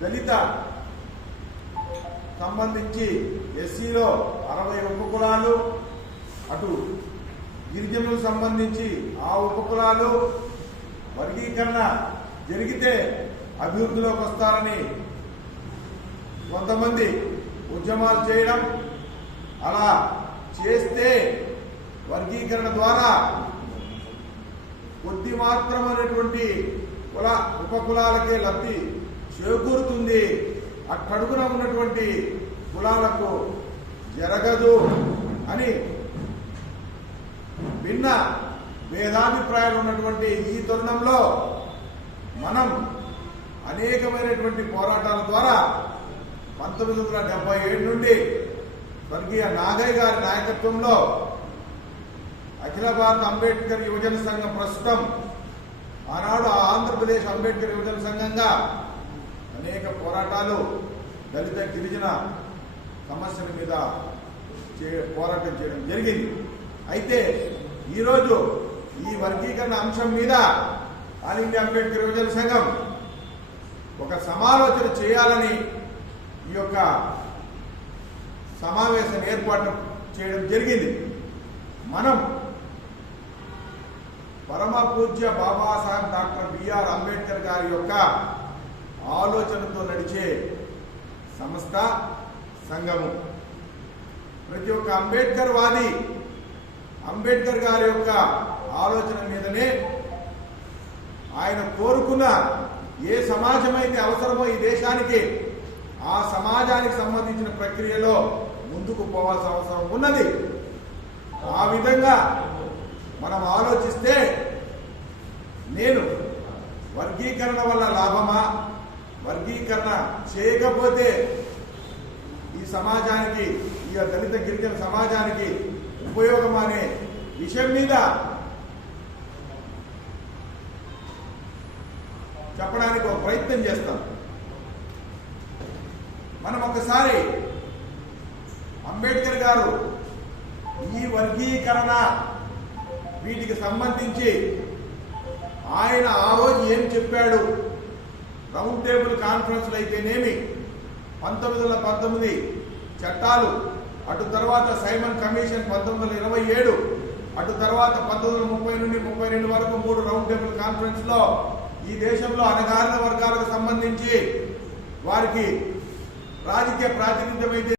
దళిత సంబంధించి ఎస్సీలో 60 ఉపకులాలు, అటు గిరిజనులకు సంబంధించి ఆ ఉపకులాలు వర్గీకరణ జరిగితే అభివృద్ధిలోకి వస్తారని కొంతమంది ఉద్యమాలు చేయడం, అలా చేస్తే వర్గీకరణ ద్వారా కొద్ది మాత్రమైనటువంటి ఉపకులాలకే లబ్ధి చేకూరుతుంది, అట్టడుగున ఉన్నటువంటి కులాలకు జరగదు అని భిన్న భేదాభిప్రాయాలు ఉన్నటువంటి ఈ తరుణంలో మనం అనేకమైనటువంటి పోరాటాల ద్వారా 1977 నుండి స్వర్గీయ నాగయ్య గారి నాయకత్వంలో అఖిల భారత అంబేద్కర్ యువజన సంఘం, ప్రస్తుతం ఆనాడు ఆంధ్రప్రదేశ్ అంబేద్కర్ యువజన సంఘంగా అనేక పోరాటాలు దళిత గిరిజన సమస్యల మీద పోరాటం చేయడం జరిగింది. అయితే ఈరోజు ఈ వర్గీకరణ అంశం మీద ఆల్ ఇండియా అంబేద్కర్ యువజన సంఘం ఒక సమాలోచన చేయాలని ఈ యొక్క సమావేశం ఏర్పాటు చేయడం జరిగింది. మనం పరమ పూజ్య బాబాసాహెబ్ డాక్టర్ బిఆర్ అంబేద్కర్ గారి యొక్క ఆలోచనతో నడిచే సంస్థ, సంఘము. ప్రతి ఒక్క అంబేద్కర్ వాది అంబేద్కర్ గారి యొక్క ఆలోచన మీదనే ఆయన కోరుకున్న ఏ సమాజం అయితే అవసరమో ఈ దేశానికి, ఆ సమాజానికి సంబంధించిన ప్రక్రియలో ముందుకు పోవాల్సిన అవసరం ఉన్నది. ఆ విధంగా మనం ఆలోచిస్తే నేను వర్గీకరణ వల్ల లాభమా, వర్గీకరణ చేయకపోతే ఈ సమాజానికి, ఈ దళిత గిరిజన సమాజానికి ఉపయోగం అనే విషయం మీద చెప్పడానికి ఒక ప్రయత్నం చేస్తాం. మనం ఒకసారి అంబేద్కర్ గారు ఈ వర్గీకరణ వీటికి సంబంధించి ఆయన ఆ రోజు ఏం చెప్పాడు, రౌండ్ టేబుల్ కాన్ఫరెన్స్ అయితేనేమి, 1919 చట్టాలు, అటు తర్వాత సైమన్ కమిషన్ 1927, అటు తర్వాత 1930 నుండి 32 వరకు 3 రౌండ్ టేబుల్ కాన్ఫరెన్స్ లో ఈ దేశంలో అణగారిన వర్గాలకు సంబంధించి వారికి రాజకీయ ప్రాతినిధ్యం అయితే